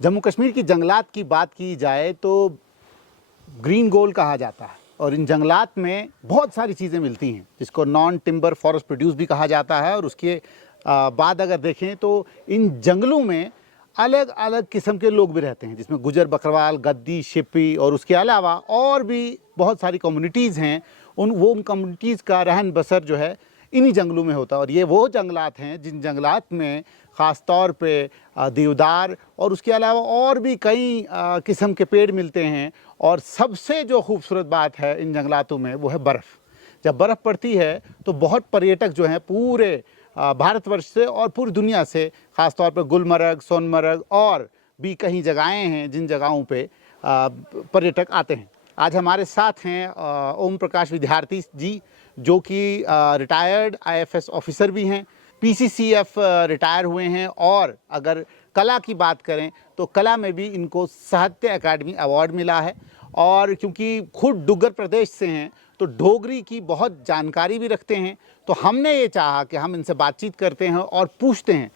जम्मू कश्मीर की जंगलात की बात की जाए तो ग्रीन गोल्ड कहा जाता है और इन जंगलात में बहुत सारी चीज़ें मिलती हैं जिसको नॉन टिम्बर फॉरेस्ट प्रोड्यूस भी कहा जाता है। और उसके बाद अगर देखें तो इन जंगलों में अलग अलग किस्म के लोग भी रहते हैं, जिसमें गुजर बकरवाल, गद्दी, शिप्पी और उसके अलावा और भी बहुत सारी कम्युनिटीज़ हैं। उन कम्युनिटीज़ का रहन बसर जो है इन्हीं जंगलों में होता है। और ये वो जंगलात हैं जिन जंगलात में ख़ास तौर पे देवदार और उसके अलावा और भी कई किस्म के पेड़ मिलते हैं। और सबसे जो खूबसूरत बात है इन जंगलातों में वो है बर्फ़। जब बर्फ़ पड़ती है तो बहुत पर्यटक जो हैं पूरे भारतवर्ष से और पूरी दुनिया से, ख़ास तौर पर गुलमर्ग, सोनमर्ग और भी कई जगहें हैं जिन जगहों पे पर्यटक आते हैं। आज हमारे साथ हैं ओम प्रकाश विद्यार्थी जी, जो कि रिटायर्ड आईएफएस ऑफिसर भी हैं, पीसीसीएफ रिटायर हुए हैं। और अगर कला की बात करें तो कला में भी इनको साहित्य अकादमी अवार्ड मिला है। और क्योंकि खुद डुग्गर प्रदेश से हैं तो डोगरी की बहुत जानकारी भी रखते हैं। तो हमने ये चाहा कि हम इनसे बातचीत करते हैं और पूछते हैं,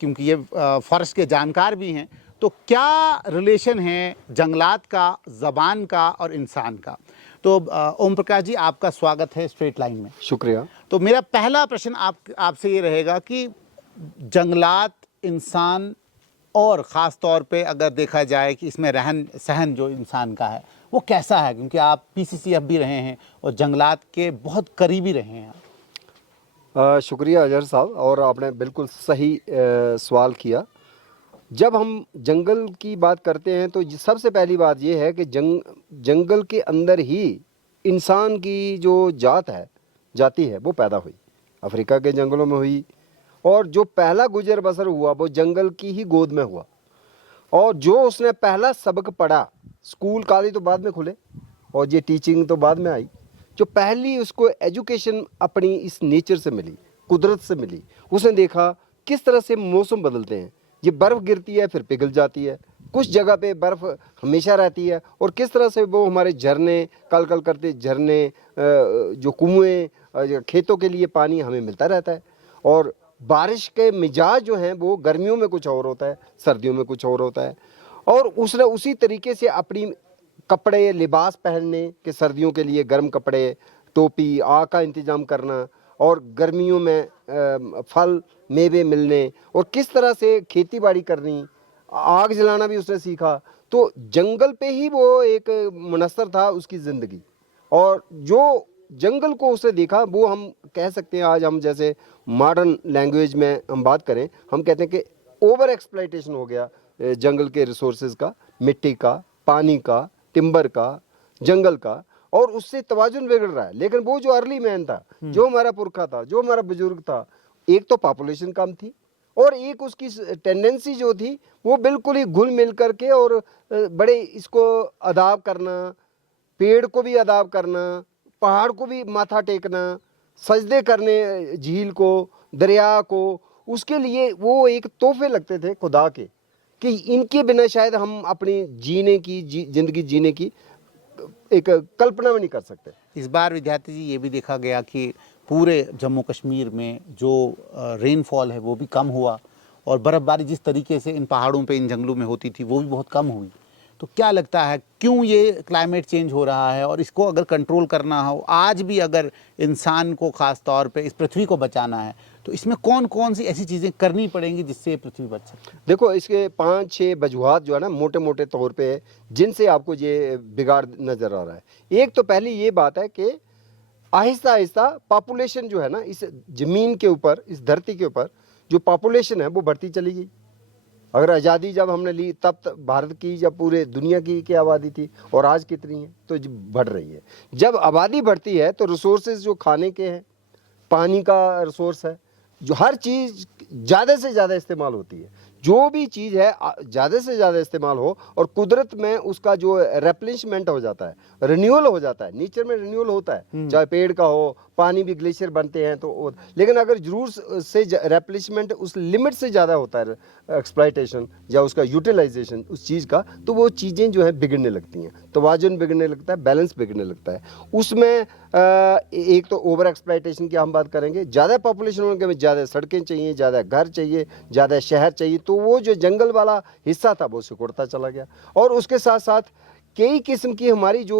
क्योंकि ये फॉरेस्ट के जानकार भी हैं, तो क्या रिलेशन है जंगलात का, ज़बान का और इंसान का। तो ओम प्रकाश जी, आपका स्वागत है स्ट्रेट लाइन में। शुक्रिया। तो मेरा पहला प्रश्न आपसे ये रहेगा कि जंगलात, इंसान और ख़ास तौर पे अगर देखा जाए कि इसमें रहन सहन जो इंसान का है वो कैसा है, क्योंकि आप पीसीसीएफ भी रहे हैं और जंगलात के बहुत करीबी रहे हैं। शुक्रिया अजहर साहब, और आपने बिल्कुल सही सवाल किया। जब हम जंगल की बात करते हैं तो सबसे पहली बात ये है कि जंगल के अंदर ही इंसान की जो जाति है वो पैदा हुई, अफ्रीका के जंगलों में हुई। और जो पहला गुजर बसर हुआ वो जंगल की ही गोद में हुआ। और जो उसने पहला सबक पढ़ा, स्कूल कॉलेज तो बाद में खुले और ये टीचिंग तो बाद में आई, जो पहली उसको एजुकेशन अपनी इस नेचर से मिली, कुदरत से मिली। उसने देखा किस तरह से मौसम बदलते हैं, ये बर्फ़ गिरती है फिर पिघल जाती है, कुछ जगह पे बर्फ़ हमेशा रहती है, और किस तरह से वो हमारे झरने, कल कल करते झरने, जो कुएँ, खेतों के लिए पानी हमें मिलता रहता है। और बारिश के मिजाज जो हैं वो गर्मियों में कुछ और होता है, सर्दियों में कुछ और होता है। और उसने उसी तरीके से अपनी कपड़े लिबास पहनने के, सर्दियों के लिए गर्म कपड़े, टोपी, आग का इंतज़ाम करना, और गर्मियों में फल मेवे मिलने, और किस तरह से खेती बाड़ी करनी, आग जलाना भी उसने सीखा। तो जंगल पे ही वो एक मुनस्सर था उसकी ज़िंदगी। और जो जंगल को उसने देखा वो हम कह सकते हैं, आज हम जैसे मॉडर्न लैंग्वेज में हम बात करें, हम कहते हैं कि ओवर एक्सप्लॉइटेशन हो गया जंगल के रिसोर्सेज का, मिट्टी का, पानी का, टिम्बर का, जंगल का, और उससे तवाजुन बिगड़ रहा है। लेकिन वो जो अर्ली मैन था, जो हमारा पुरखा था, जो हमारा बुजुर्ग था, एक तो पॉपुलेशन कम थी और एक उसकी टेंडेंसी जो थी वो बिल्कुल ही घुल मिल करके और बड़े इसको अदाब करना, पेड़ को भी अदाब करना, पहाड़ को भी माथा टेकना, सजदे करने झील को, दरिया को। उसके लिए वो एक तोहफे लगते थे खुदा के, कि इनके बिना शायद हम अपनी जिंदगी जीने की एक कल्पना भी नहीं कर सकते। इस बार विद्यार्थी जी ये भी देखा गया कि पूरे जम्मू कश्मीर में जो रेनफॉल है वो भी कम हुआ, और बर्फ़बारी जिस तरीके से इन पहाड़ों पे, इन जंगलों में होती थी वो भी बहुत कम हुई। तो क्या लगता है क्यों ये क्लाइमेट चेंज हो रहा है, और इसको अगर कंट्रोल करना हो, आज भी अगर इंसान को ख़ास तौर पे इस पृथ्वी को बचाना है, तो इसमें कौन कौन सी ऐसी चीज़ें करनी पड़ेंगी जिससे ये पृथ्वी बच सके। देखो, इसके 5-6 वजूहात जो है ना, मोटे मोटे तौर पे, जिनसे आपको ये बिगाड़ नज़र आ रहा है। एक तो पहली ये बात है कि आहिस्ता आहिस्ता पॉपुलेशन जो है ना, इस ज़मीन के ऊपर, इस धरती के ऊपर जो पॉपुलेशन है वो बढ़ती चली गई। अगर आज़ादी जब हमने ली तब भारत की, जब पूरे दुनिया की आबादी थी, और आज कितनी है, तो बढ़ रही है। जब आबादी बढ़ती है तो रिसोर्सेज जो खाने के हैं, पानी का रिसोर्स है, जो हर चीज़ ज़्यादा से ज़्यादा इस्तेमाल होती है। जो भी चीज़ है ज़्यादा से ज़्यादा इस्तेमाल हो, और कुदरत में उसका जो रेप्लेनिशमेंट हो जाता है, रिन्यूअल हो जाता है। नेचर में रिन्यूअल होता है, चाहे पेड़ का हो, पानी भी ग्लेशियर बनते हैं तो। लेकिन अगर जरूर से रेप्लेनिशमेंट उस लिमिट से ज़्यादा होता है, एक्सप्लॉइटेशन या उसका यूटिलाइजेशन उस चीज़ का, तो वो चीज़ें जो है बिगड़ने लगती हैं, तवाज़ुन बिगड़ने लगता है, बैलेंस बिगड़ने लगता है। उसमें एक तो ओवर एक्सप्लॉयटेशन की हम बात करेंगे, ज़्यादा पॉपुलेशन होने के में ज़्यादा सड़कें चाहिए, ज़्यादा घर चाहिए, ज़्यादा शहर चाहिए, तो वो जो जंगल वाला हिस्सा था वो सिकुड़ता चला गया। और उसके साथ साथ कई किस्म की हमारी जो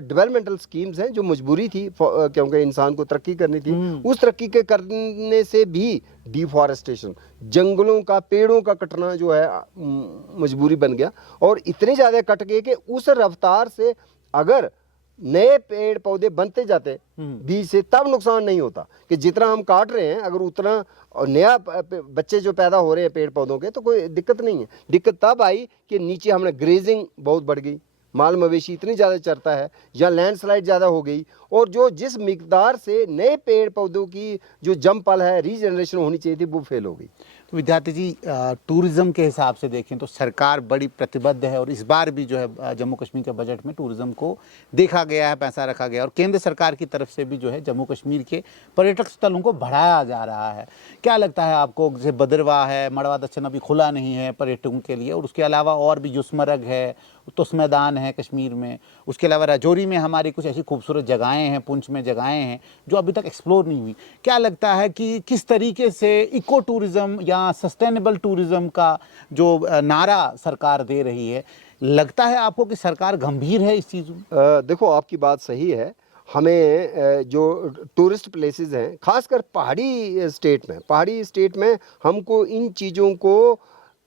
डेवलपमेंटल स्कीम्स हैं, जो मजबूरी थी क्योंकि इंसान को तरक्की करनी थी, उस तरक्की के करने से भी डिफॉरेस्टेशन, जंगलों का, पेड़ों का कटना जो है मजबूरी बन गया। और इतने ज़्यादा कट गए कि उस रफ्तार से अगर नए पेड़ पौधे बनते जाते बीज से, तब नुकसान नहीं होता कि जितना हम काट रहे हैं अगर उतना नया बच्चे जो पैदा हो रहे हैं पेड़ पौधों के, तो कोई दिक्कत नहीं है। दिक्कत तब आई कि नीचे हमने ग्रेजिंग बहुत बढ़ गई, माल मवेशी इतनी ज़्यादा चरता है, या लैंडस्लाइड ज़्यादा हो गई, और जो जिस मिकदार से नए पेड़ पौधों की जो जम पल है, रीजनरेशन होनी चाहिए थी, वो फेल हो गई। तो विद्यार्थी जी, टूरिज़्म के हिसाब से देखें तो सरकार बड़ी प्रतिबद्ध है, और इस बार भी जो है जम्मू कश्मीर के बजट में टूरिज़्म को देखा गया है, पैसा रखा गया, और केंद्र सरकार की तरफ से भी जो है जम्मू कश्मीर के पर्यटक स्थलों को बढ़ाया जा रहा है। क्या लगता है आपको, जैसे भद्रवाह है, मड़वा दक्षिण अभी खुला नहीं है पर्यटकों के लिए, और उसके अलावा और भी युस्मर्ग है, तुस मैदान है कश्मीर में, उसके अलावा राजौरी में हमारी कुछ ऐसी खूबसूरत जगहें हैं, पुंछ में जगहें हैं जो अभी तक एक्सप्लोर नहीं हुई। क्या लगता है कि किस तरीके से इको टूरिज़्म या सस्टेनेबल टूरिज़्म का जो नारा सरकार दे रही है, लगता है आपको कि सरकार गंभीर है इस चीज़ में? देखो, आपकी बात सही है। हमें जो टूरिस्ट प्लेसेस हैं, खासकर पहाड़ी स्टेट में हमको इन चीज़ों को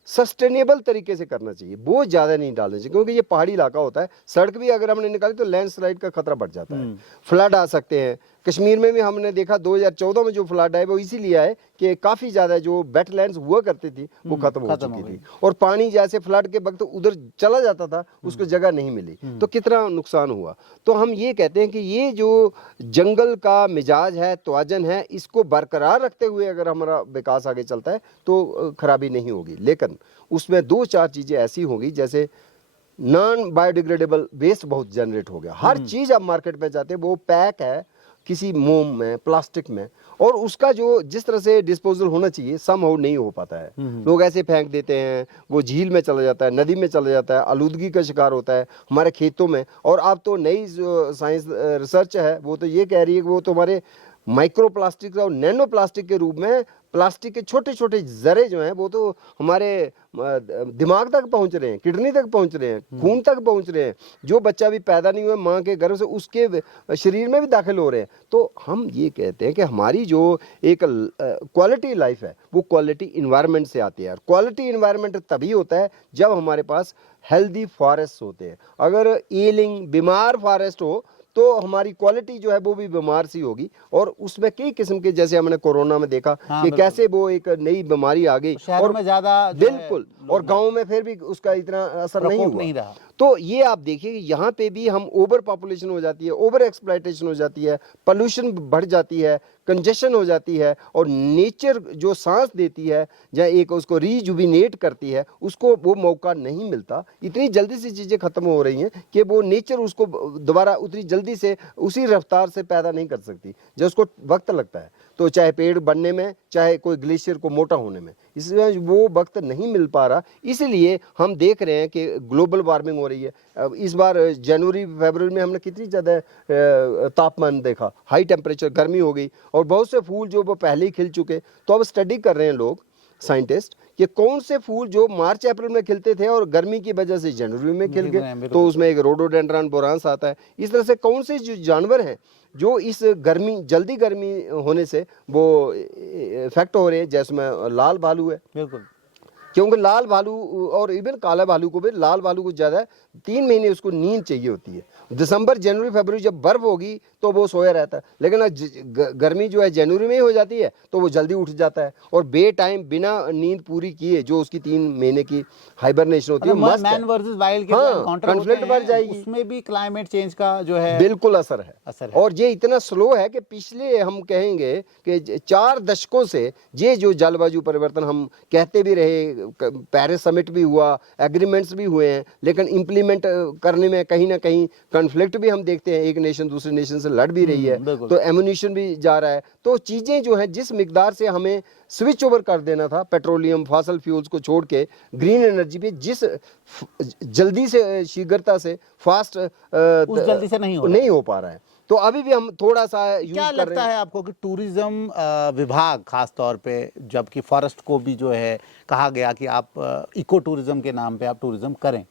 सस्टेनेबल तरीके से करना चाहिए, बहुत ज़्यादा नहीं डालना चाहिए, क्योंकि ये पहाड़ी इलाका होता है। सड़क भी अगर हमने निकाली तो लैंडस्लाइड का खतरा बढ़ जाता है, फ्लड आ सकते हैं। कश्मीर में भी हमने देखा 2014 में जो फ्लड आए वो इसीलिए आए कि काफ़ी ज़्यादा जो वेटलैंड्स हुआ करती थी वो खत्म हो चुकी थी, और पानी जैसे फ्लड के वक्त उधर चला जाता था, उसको जगह नहीं मिली, तो कितना नुकसान हुआ। तो हम ये कहते हैं कि ये जो जंगल का मिजाज है, तवाजन है, इसको बरकरार रखते हुए अगर हमारा विकास आगे चलता है तो खराबी नहीं होगी। लेकिन उसमें 2-4 चीज़ें ऐसी होंगी, जैसे नॉन बायोडिग्रेडेबल वेस्ट बहुत जनरेट हो गया। हर चीज़ आप मार्केट में जाते हैं वो पैक है किसी मोम में, प्लास्टिक में, और उसका जो जिस तरह से डिस्पोजल होना चाहिए समहाउ नहीं हो पाता है। लोग ऐसे फेंक देते हैं, वो झील में चला जाता है, नदी में चला जाता है, आलूदगी का शिकार होता है हमारे खेतों में। और अब तो नई जो साइंस रिसर्च है वो तो ये कह रही है कि वो तो हमारे माइक्रो प्लास्टिक और नैनो प्लास्टिक के रूप में प्लास्टिक के छोटे छोटे जरे जो हैं वो तो हमारे दिमाग तक पहुंच रहे हैं, किडनी तक पहुंच रहे हैं, खून तक पहुंच रहे हैं। जो बच्चा भी पैदा नहीं हुआ माँ के गर्भ से, उसके शरीर में भी दाखिल हो रहे हैं। तो हम ये कहते हैं कि हमारी जो एक क्वालिटी लाइफ है वो क्वालिटी इन्वायरमेंट से आती है। क्वालिटी इन्वायरमेंट तभी होता है जब हमारे पास हेल्दी फॉरेस्ट होते हैं। अगर एलिंग बीमार फॉरेस्ट हो तो हमारी क्वालिटी जो है वो भी बीमार सी होगी। और उसमें कई किस्म के, जैसे हमने कोरोना में देखा कि कैसे वो एक नई बीमारी आ गई, और में ज्यादा बिल्कुल, और गांव में फिर भी उसका इतना असर नहीं रहा। तो ये आप देखिए कि यहाँ पे भी हम ओवर पॉपुलेशन हो जाती है, ओवर एक्सप्लॉयटेशन हो जाती है, पोल्यूशन बढ़ जाती है, कंजेशन हो जाती है, और नेचर जो सांस देती है या एक उसको रीजुविनेट करती है, उसको वो मौका नहीं मिलता। इतनी जल्दी से चीज़ें ख़त्म हो रही हैं कि वो नेचर उसको दोबारा उतनी जल्दी से उसी रफ्तार से पैदा नहीं कर सकती जो उसको वक्त लगता है। तो चाहे पेड़ बनने में, चाहे कोई ग्लेशियर को मोटा होने में, इसमें वो वक्त नहीं मिल पा रहा। इसलिए हम देख रहे हैं कि ग्लोबल वार्मिंग हो रही है। अब इस बार जनवरी फरवरी में हमने कितनी ज़्यादा तापमान देखा, हाई टेम्परेचर, गर्मी हो गई, और बहुत से फूल जो वो पहले ही खिल चुके। तो अब स्टडी कर रहे हैं लोग, साइंटिस्ट, कि कौन से फूल जो मार्च अप्रैल में खिलते थे और गर्मी की वजह से जनवरी में खिल गए, तो उसमें एक रोडोडेंड्रॉन बोरांस आता है। इस तरह से कौन से जो जानवर हैं जो इस जल्दी गर्मी होने से वो इफेक्ट हो रहे हैं, जैसे में लाल भालू है। बिल्कुल, क्योंकि लाल भालू और इवन काला भालू को भी, लाल भालू को ज़्यादा 3 महीने उसको नींद चाहिए होती है। दिसंबर जनवरी फरवरी जब बर्फ़ होगी तो वो सोया रहता है, लेकिन गर्मी जो है जनवरी में ही हो जाती है तो वो जल्दी उठ जाता है, और बे टाइम बिना नींद पूरी किए जो उसकी 3 महीने की हाइबरनेशन होती है, मस्त मैन वर्सेस वाइल्ड के कॉन्फ्लिक्ट बढ़ जाएगी। उसमें भी क्लाइमेट चेंज का जो है बिल्कुल असर है। और ये इतना स्लो है कि पिछले हम कहेंगे कि 4 दशकों से ये जो जलवायु परिवर्तन हम कहते भी रहे, पेरिस समिट भी हुआ, एग्रीमेंट्स भी हुए हैं, लेकिन इम्प्लीमेंट करने में कहीं ना कहीं कॉन्फ्लिक्ट भी हम देखते हैं। एक नेशन दूसरे नेशन से लड़ भी रही है, तो एमुनिशन भी जा रहा है। तो चीज़ें जो हैं, जिस मिकदार से हमें स्विच ओवर कर देना था पेट्रोलियम फॉसल फ्यूल्स को छोड़ के ग्रीन एनर्जी पे, जिस जल्दी से शीघ्रता से फास्ट उस जल्दी से नहीं हो पा रहा है। तो अभी भी हम थोड़ा सा यूज क्या कर रहे लगता हैं। है आपको कि टूरिज्म विभाग खास तौर पे, जबकि फॉरेस्ट को भी जो है कहा गया कि आप इको टूरिज्म के नाम पे आप टूरिज्म करें,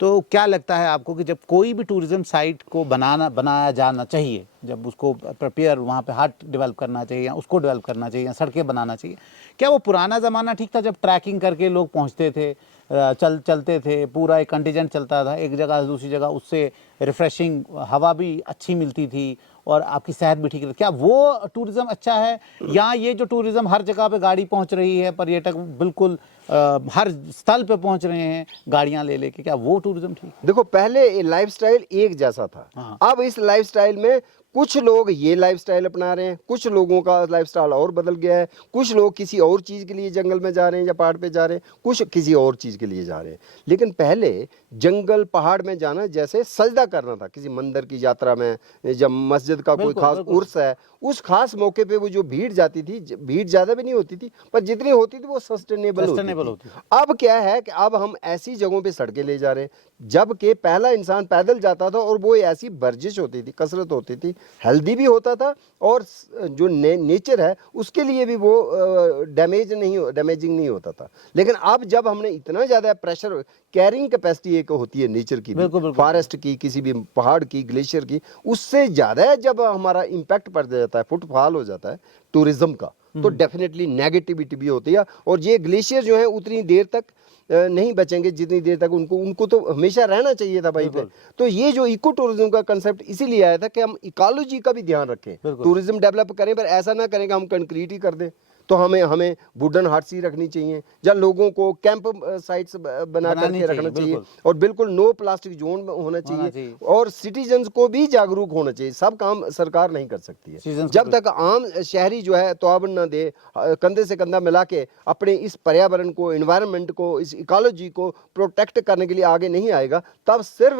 तो क्या लगता है आपको कि जब कोई भी टूरिज्म साइट को बनाया जाना चाहिए, जब उसको प्रिपेयर वहाँ पे हाट डेवलप करना चाहिए या उसको डेवलप करना चाहिए या सड़कें बनाना चाहिए, क्या वो पुराना ज़माना ठीक था जब ट्रैकिंग करके लोग पहुँचते थे, चलते थे, पूरा एक कंटीजेंट चलता था एक जगह से दूसरी जगह, उससे रिफ्रेशिंग हवा भी अच्छी मिलती थी और आपकी सेहत भी ठीक रहती? क्या वो टूरिज्म अच्छा है, या ये जो टूरिज्म हर जगह पे गाड़ी पहुंच रही है, पर्यटक बिल्कुल हर स्थल पे पहुंच रहे हैं गाड़ियां ले लेके, क्या वो टूरिज्म ठीक? देखो पहले लाइफस्टाइल एक जैसा था, हाँ। अब इस लाइफस्टाइल में कुछ लोग ये लाइफस्टाइल अपना रहे हैं, कुछ लोगों का लाइफस्टाइल और बदल गया है, कुछ लोग किसी और चीज़ के लिए जंगल में जा रहे हैं या पहाड़ पे जा रहे हैं, कुछ किसी और चीज़ के लिए जा रहे हैं। लेकिन पहले जंगल पहाड़ में जाना जैसे सजदा करना था किसी मंदिर की यात्रा में, जब मस्जिद का कोई बिल्कुल, खास बिल्कुल। उर्स है, उस खास मौके पे वो जो भीड़ जाती थी, भीड़ ज़्यादा भी नहीं होती थी, पर जितनी होती थी वो सस्टेनेबल सस्टेनेबल होती होती थी। अब क्या है कि अब हम ऐसी जगहों पे सड़कें ले जा रहे हैं, जबकि पहला इंसान पैदल जाता था और वो ऐसी वर्जिश होती थी, कसरत होती थी, हेल्दी भी होता था, और जो नेचर है उसके लिए भी वो डैमेजिंग नहीं होता था। लेकिन अब जब हमने इतना ज़्यादा प्रेशर, कैरिंग कैपेसिटी एक होती है नेचर की भी, बिल्कुल, बिल्कुल। फॉरेस्ट की, किसी भी पहाड़ की, ग्लेशियर की, उससे ज़्यादा जब हमारा इम्पैक्ट पड़ जाता है, फुटफॉल हो जाता है टूरिज्म का, तो डेफिनेटली नेगेटिविटी भी होती है। और ये ग्लेशियर जो है उतनी देर तक नहीं बचेंगे जितनी देर तक उनको तो हमेशा रहना चाहिए था भाई पे। बिल्कुल। तो ये जो इको टूरिज्म का कंसेप्ट इसीलिए आया था कि हम इकोलॉजी का भी ध्यान रखें, बिल्कुल। टूरिज्म डेवलप करें, पर ऐसा ना करें कि हम कंक्रीट ही कर दें। तो हमें वुडन हट्स ही रखनी चाहिए, या लोगों को कैंप साइट्स बना बनानी करके रखना चाहिए, चाहिए, बिल्कुल। और बिल्कुल नो प्लास्टिक जोन होना चाहिए, चाहिए। और सिटीजन्स को भी जागरूक होना चाहिए। सब काम सरकार नहीं कर सकती है। Citizens जब को तक आम शहरी जो है तवाबन ना दे, कंधे से कंधा मिला के अपने इस पर्यावरण को, इन्वायरमेंट को, इस इकोलॉजी को प्रोटेक्ट करने के लिए आगे नहीं आएगा, तब सिर्फ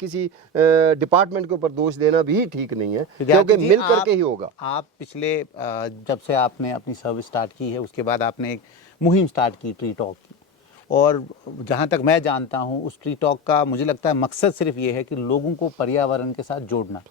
किसी डिपार्टमेंट के ऊपर दोष देना भी ठीक नहीं है, क्योंकि जी, मिल करके ही होगा। आप पिछले जब से आपने अपनी सर्विस स्टार्ट की है उसके बाद आपने एक मुहिम स्टार्ट की ट्री टॉक की, और जहाँ तक मैं जानता हूँ उस ट्री टॉक का मुझे लगता है मकसद सिर्फ ये है कि लोगों को पर्यावरण के साथ जोड़ना,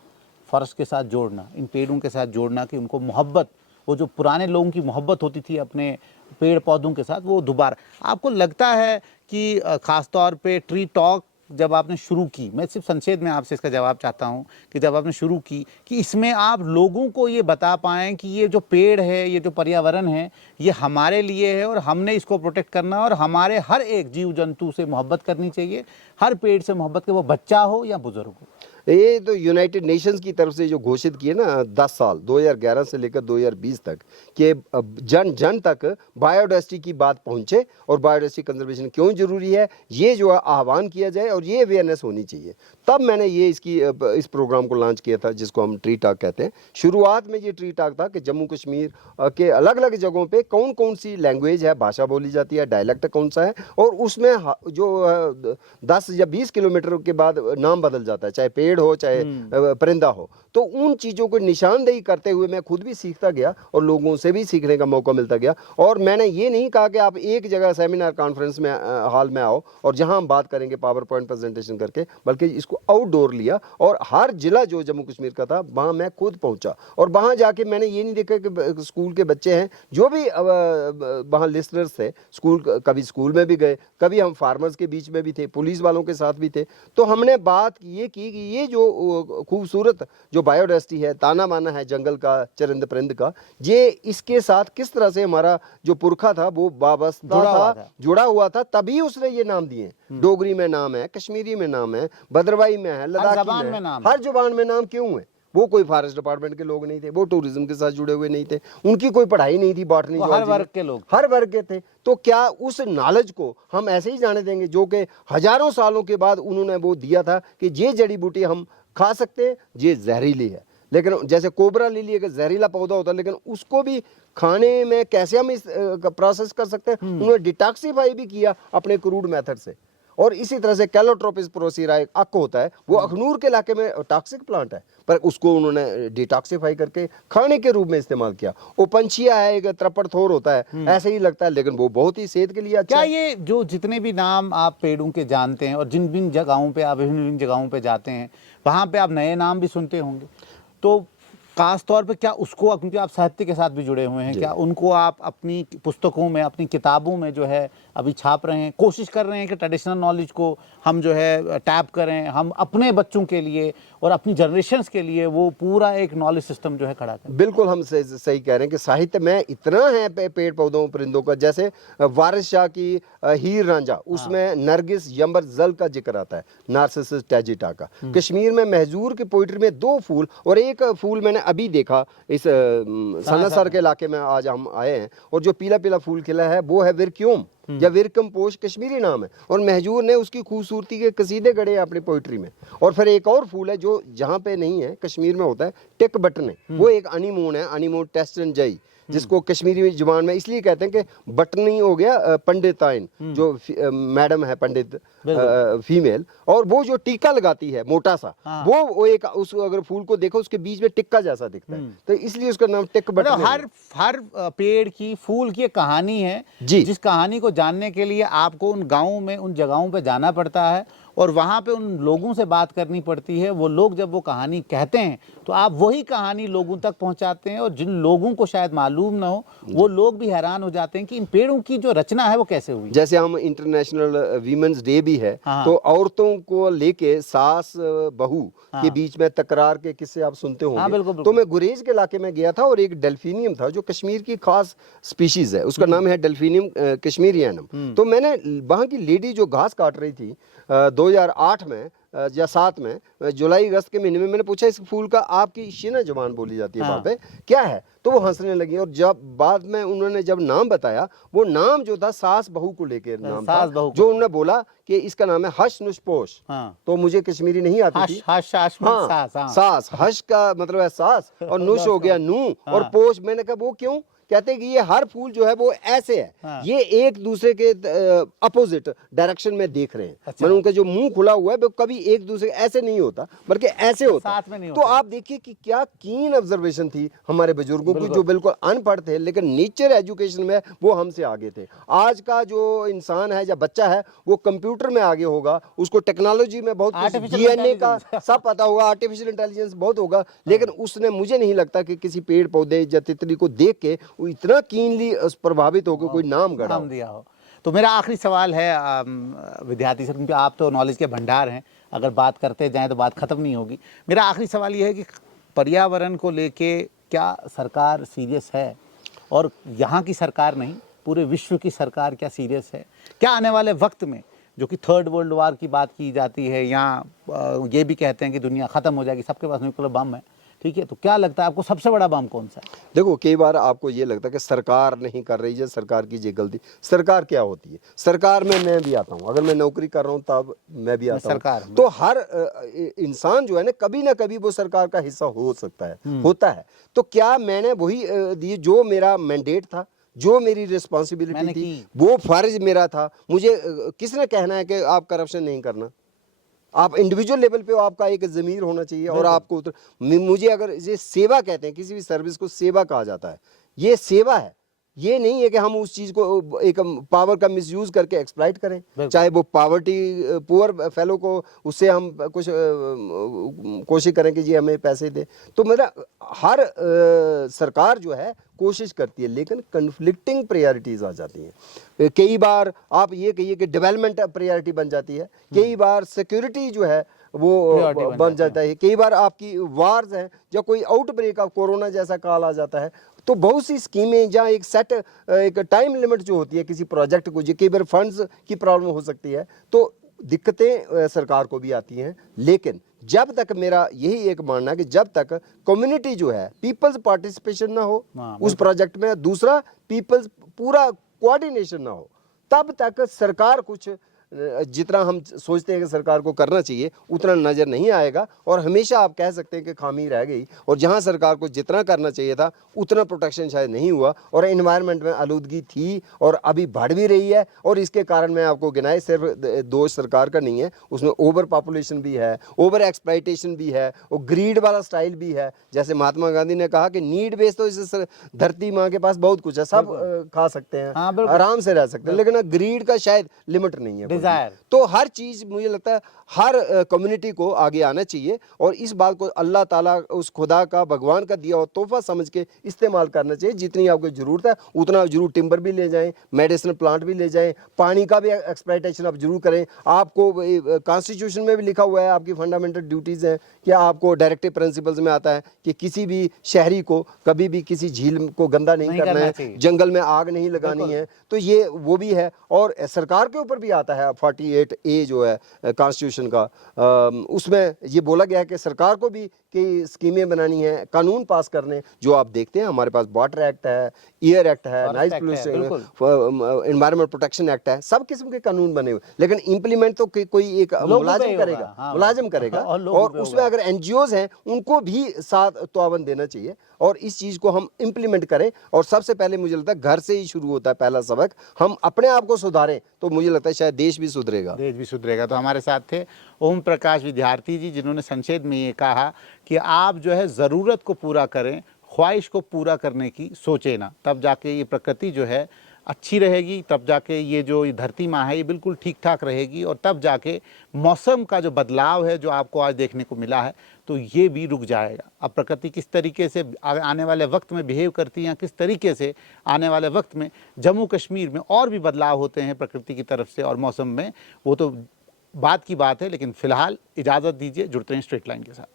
फॉरेस्ट के साथ जोड़ना, इन पेड़ों के साथ जोड़ना, कि उनको मोहब्बत, वो जो पुराने लोगों की मोहब्बत होती थी अपने पेड़ पौधों के साथ, वो दोबारा। आपको लगता है कि ख़ास तौर पे ट्री टॉक जब आपने शुरू की, मैं सिर्फ संक्षेप में आपसे इसका जवाब चाहता हूँ कि जब आपने शुरू की, कि इसमें आप लोगों को ये बता पाएँ कि ये जो पेड़ है, ये जो पर्यावरण है, ये हमारे लिए है और हमने इसको प्रोटेक्ट करना है, और हमारे हर एक जीव जंतु से मोहब्बत करनी चाहिए, हर पेड़ से मोहब्बत, के वो बच्चा हो या बुजुर्ग हो। ये तो यूनाइटेड नेशंस की तरफ से जो घोषित किए ना 10 साल 2011 से लेकर 2020 तक, कि जन जन तक बायोडाइवर्सिटी की बात पहुंचे और बायोडाइवर्सिटी कंजर्वेशन क्यों जरूरी है, ये जो आह्वान किया जाए और ये अवेयरनेस होनी चाहिए। तब मैंने ये इस प्रोग्राम को लॉन्च किया था, जिसको हम ट्री टॉक कहते हैं। शुरुआत में ये ट्री टॉक था कि जम्मू कश्मीर के अलग अलग जगहों पे कौन कौन सी लैंग्वेज है, भाषा बोली जाती है, डायलेक्ट कौन सा है, और उसमें जो 10 या 20 किलोमीटर के बाद नाम बदल जाता है, चाहे पेड़ हो चाहे परिंदा हो। तो उन चीज़ों को निशानदेही करते हुए मैं खुद भी सीखता गया और लोगों से भी सीखने का मौका मिलता गया। और मैंने ये नहीं कहा कि आप एक जगह सेमिनार कॉन्फ्रेंस में हॉल में आओ और जहां हम बात करेंगे पावर पॉइंट प्रेजेंटेशन करके, बल्कि इसको आउटडोर लिया, और हर जिला जो जम्मू कश्मीर का था वहां मैं खुद पहुंचा। और वहां जाके मैंने ये नहीं देखा कि स्कूल के बच्चे हैं, जो भी वहाँ लिसनर्स थे, कभी स्कूल में भी गए, कभी हम फार्मर्स के बीच में भी थे, पुलिस वालों के साथ भी थे। तो हमने बात ये की कि ये जो खूबसूरत जो बायोडाइवर्सिटी है, ताना माना है जंगल का, चरिंद परिंद का, ये इसके साथ किस तरह से हमारा जो पुरखा था वो वाबस्ता था, जुड़ा हुआ था, तभी उसने ये नाम दिए। डोगरी में नाम है, कश्मीरी में नाम है, भद्रवाही में है, लद्दाखी में है, हर जुबान में नाम क्यों है? वो कोई फॉरेस्ट डिपार्टमेंट के लोग नहीं थे, वो टूरिज्म के साथ जुड़े हुए नहीं थे, उनकी कोई पढ़ाई नहीं थी, बॉटनी, हर वर्ग के लोग, हर वर्ग के थे। तो क्या उस नॉलेज को हम ऐसे ही जाने देंगे, जो कि हजारों सालों के बाद उन्होंने वो दिया था कि ये जड़ी बूटी हम खा सकते हैं, ये जहरीली है। लेकिन जैसे कोबरा लिली एक जहरीला पौधा होता है, लेकिन उसको भी खाने में कैसे हम इस प्रोसेस कर सकते हैं, उन्होंने डिटॉक्सिफाई भी किया अपने क्रूड मेथड से। और इसी तरह से कैलोट्रोपिस प्रोसीरा एक अक होता है, वो अखनूर के इलाके में टॉक्सिक प्लांट है, पर उसको उन्होंने डिटॉक्सिफाई करके खाने के रूप में इस्तेमाल किया। वो पंछिया है, एक त्रप्पड़ थोर होता है, ऐसे ही लगता है, लेकिन वो बहुत ही सेहत के लिए अच्छा है। क्या ये जो जितने भी नाम आप पेड़ों के जानते हैं और जिन जिन जगहों पे आप विभिन्न जगहों पे जाते हैं, वहाँ पे आप नए नाम भी सुनते होंगे? तो खास तौर पे क्या उसको, क्योंकि आप साहित्य के साथ भी जुड़े हुए हैं, क्या उनको आप अपनी पुस्तकों में, अपनी किताबों में जो है अभी छाप रहे हैं, कोशिश कर रहे हैं कि ट्रेडिशनल नॉलेज को हम जो है टैप करें, हम अपने बच्चों के लिए और अपनी जनरेशन्स के लिए वो पूरा एक नॉलेज सिस्टम जो है खड़ा करें? बिल्कुल हम सही कह रहे हैं कि साहित्य में इतना है पेड़ पौधों परिंदों का, जैसे वारिस शाह की हीर रांझा, उसमें नरगिस यंबर जल का जिक्र आता है, नार्सिसस टैजिटा का। कश्मीर में महजूर की पोइट्री में 2 फूल, और एक फूल मैंने अभी देखा इस सनासर के इलाके में, आज हम आए हैं, और जो पीला पीला फूल खिला है वो है विरक्यूम या विरकम पोश, कश्मीरी नाम है, और महजूर ने उसकी खूबसूरती के कसीदे गढ़े अपनी पोइट्री में। और फिर एक और फूल है जो जहाँ पे नहीं है, कश्मीर में होता है, टिक बटने, वो एक अनीमोन है, अनीमोन टेस्टन जई, जिसको कश्मीरी जुबान में इसलिए कहते हैं कि बटनी हो गया पंडिताइन, जो मैडम है पंडित फीमेल, और वो जो टीका लगाती है मोटा सा, वो एक उस अगर फूल को देखो उसके बीच में टिक्का जैसा दिखता है, तो इसलिए उसका नाम टिक बटनी। मतलब हर पेड़ की, फूल की एक कहानी है जी, जिस कहानी को जानने के लिए आपको उन गाँवों में, उन जगहों पे जाना पड़ता है और वहाँ पे उन लोगों से बात करनी पड़ती है। वो लोग जब वो कहानी कहते हैं तो आप वही कहानी लोगों तक पहुँचाते हैं, और जिन लोगों को शायद मालूम ना हो वो लोग भी हैरान हो जाते हैं कि इन पेड़ों की जो रचना है वो कैसे हुई। जैसे हम इंटरनेशनल वीमेंस डे भी है, तो औरतों को लेके सास बहू के बीच में तकरार के किस्से आप सुनते होंगे। बिल्कुल। तो मैं गुरेज के इलाके में गया था और एक डेल्फिनियम था जो कश्मीर की खास स्पीशीज है, उसका नाम है डेल्फिनियम कश्मीरियनम। तो मैंने वहाँ की लेडी जो घास काट रही थी 2008 में या 7 में, जुलाई अगस्त के महीने में, मैंने पूछा इस फूल का आपकी शिना जबान बोली जाती है वहाँ पे क्या है, तो वो हंसने लगी। और जब बाद में उन्होंने जब नाम बताया, वो नाम जो था सास बहू को लेकर नाम था, जो उन्होंने बोला कि इसका नाम है हश नुशपोश। तो मुझे कश्मीरी नहीं आती थी। सास, हश का मतलब है सास, और नुश हो गया नू, और पोश, मैंने कहा वो क्यों? कहते हैं कि ये हर फूल जो है वो ऐसे है, ये एक दूसरे के अपोजिट डायरेक्शन में देख रहे हैं। मतलब उनका जो मुंह खुला हुआ है वो कभी एक दूसरे ऐसे नहीं होता, बल्कि ऐसे होता। साथ में नहीं तो आप देखिए कि क्या कीन ऑब्जर्वेशन थी हमारे बुजुर्गों की, जो बिल्कुल अनपढ़ थे लेकिन नेचर एजुकेशन में वो हमसे आगे थे। आज का जो इंसान है या बच्चा है वो कंप्यूटर में आगे होगा, उसको टेक्नोलॉजी में बहुत कुछ, DNA का सब पता होगा, आर्टिफिशियल इंटेलिजेंस बहुत होगा, लेकिन उसने, मुझे नहीं लगता कि किसी पेड़ पौधे या तितली को देख के वो इतना कीनली प्रभावित होकर कोई नाम दिया हो। तो मेरा आखिरी सवाल है विद्यार्थी सर, क्योंकि आप तो नॉलेज के भंडार हैं, अगर बात करते जाएं तो बात खत्म नहीं होगी। मेरा आखिरी सवाल ये है कि पर्यावरण को लेके क्या सरकार सीरियस है, और यहाँ की सरकार नहीं, पूरे विश्व की सरकार क्या सीरियस है? क्या आने वाले वक्त में, जो कि 3rd वर्ल्ड वार की बात की जाती है, यहाँ ये भी कहते हैं कि दुनिया ख़त्म हो जाएगी, सबके पास न्यूक्लियर बम है, ठीक है, तो क्या लगता है आपको सबसे बड़ा बम कौन सा है? देखो, कई बार आपको ये लगता है कि सरकार नहीं कर रही है, सरकार की ये गलती। सरकार क्या होती है? सरकार में मैं भी आता हूँ, अगर मैं नौकरी कर रहा हूँ तब मैं भी आता हूँ। तो हर इंसान जो है ना, कभी ना कभी वो सरकार का हिस्सा हो सकता है, होता है। तो क्या मैंने वही दी, जो मेरा मैंडेट था, जो मेरी रिस्पॉन्सिबिलिटी थी, वो फर्ज मेरा था। मुझे किसने कहना है कि आप करप्शन नहीं करना? आप इंडिविजुअल लेवल पे आपका एक ज़मीर होना चाहिए, और आपको मुझे, अगर ये सेवा कहते हैं, किसी भी सर्विस को सेवा कहा जाता है, ये सेवा है। ये नहीं है कि हम उस चीज़ को एक पावर का मिसयूज करके एक्सप्लॉइट करें, चाहे वो पुअर फेलो को उससे हम कुछ कोशिश करें कि जी हमें पैसे दे। तो मेरा हर सरकार जो है कोशिश करती है, लेकिन कन्फ्लिक्टिंग प्रायोरिटीज़ आ जाती हैं। कई बार आप ये कहिए कि डेवलपमेंट प्रायोरिटी बन जाती है, कई बार सिक्योरिटी जो है वो बन जाता है, कई बार आपकी वार्स हैं, या कोई आउटब्रेक ऑफ कोरोना जैसा काल आ जाता है। तो बहुत सी स्कीमें जहाँ एक टाइम लिमिट जो होती है किसी प्रोजेक्ट को, कई बार फंड्स की प्रॉब्लम हो सकती है, तो दिक्कतें सरकार को भी आती हैं। लेकिन जब तक, मेरा यही एक मानना है कि जब तक कम्युनिटी जो है, पीपल्स पार्टिसिपेशन ना हो उस प्रोजेक्ट में, दूसरा पीपल्स पूरा कोऑर्डिनेशन ना हो, तब तक सरकार कुछ जितना हम सोचते हैं कि सरकार को करना चाहिए उतना नज़र नहीं आएगा, और हमेशा आप कह सकते हैं कि खामी रह गई। और जहां सरकार को जितना करना चाहिए था उतना प्रोटेक्शन शायद नहीं हुआ, और एनवायरनमेंट में आलूदगी थी और अभी बढ़ भी रही है। और इसके कारण मैं आपको गिनाए, सिर्फ दोष सरकार का नहीं है, उसमें ओवर पॉपुलेशन भी है, ओवर एक्सप्लॉइटेशन भी है, और ग्रीड वाला स्टाइल भी है। जैसे महात्मा गांधी ने कहा कि नीड बेस तो इस धरती माँ के पास बहुत कुछ है, सब खा सकते हैं, आराम से रह सकते हैं, लेकिन ग्रीड का शायद लिमिट नहीं है। Desire. तो हर चीज़ मुझे लगता है हर कम्युनिटी को आगे आना चाहिए और इस बात को अल्लाह ताला उस खुदा का भगवान का दिया हुआ तोहफा समझ के इस्तेमाल करना चाहिए। जितनी आपको ज़रूरत है उतना जरूर टिम्बर भी ले जाएं, मेडिसिनल प्लांट भी ले जाएं, पानी का भी एक्सप्लॉयटेशन आप जरूर करें। आपको कॉन्स्टिट्यूशन में भी लिखा हुआ है, आपकी फंडामेंटल ड्यूटीज़ हैं कि आपको डायरेक्टिव प्रिंसिपल्स में आता है कि किसी भी शहरी को कभी भी किसी झील को गंदा नहीं करना है, चाहिए। जंगल में आग नहीं लगानी है। तो ये वो भी है और सरकार के ऊपर भी आता है 48A जो है कॉन्स्टिट्यूशन का, उसमें ये बोला गया है कि सरकार को भी कि स्कीमें बनानी है, कानून पास करने। जो आप देखते हैं हमारे पास वाटर एक्ट है, एयर एक्ट है, Forest नाइस Act है, पोल्यूशन, एनवायरमेंट प्रोटेक्शन एक्ट है, सब किस्म के कानून बने हुए, लेकिन इंप्लीमेंट तो कोई एक लोगों पे मुलाजिम ही करेगा, होगा, हाँ। मुलाजिम करेगा और लोगों और पे उसमें होगा। अगर एनजीओज हैं उनको भी साथ तावन देना चाहिए और इस चीज़ को हम इम्प्लीमेंट करें। और सबसे पहले मुझे लगता है घर से ही शुरू होता है पहला सबक। हम अपने आप को सुधारें तो मुझे लगता है शायद देश भी सुधरेगा। देश भी सुधरेगा। तो हमारे साथ थे ओम प्रकाश विद्यार्थी जी, जिन्होंने संक्षेप में ये कहा कि आप जो है ज़रूरत को पूरा करें, ख्वाहिश को पूरा करने की सोचें ना, तब जाके ये प्रकृति जो है अच्छी रहेगी, तब जाके ये जो धरती माँ है ये बिल्कुल ठीक ठाक रहेगी और तब जाके मौसम का जो बदलाव है जो आपको आज देखने को मिला है तो ये भी रुक जाएगा। अब प्रकृति किस तरीके से आने वाले वक्त में बिहेव करती हैं, किस तरीके से आने वाले वक्त में जम्मू कश्मीर में और भी बदलाव होते हैं प्रकृति की तरफ से और मौसम में, वो तो बात की बात है। लेकिन फ़िलहाल इजाज़त दीजिए, जुड़ते हैं स्ट्रेट लाइन के साथ।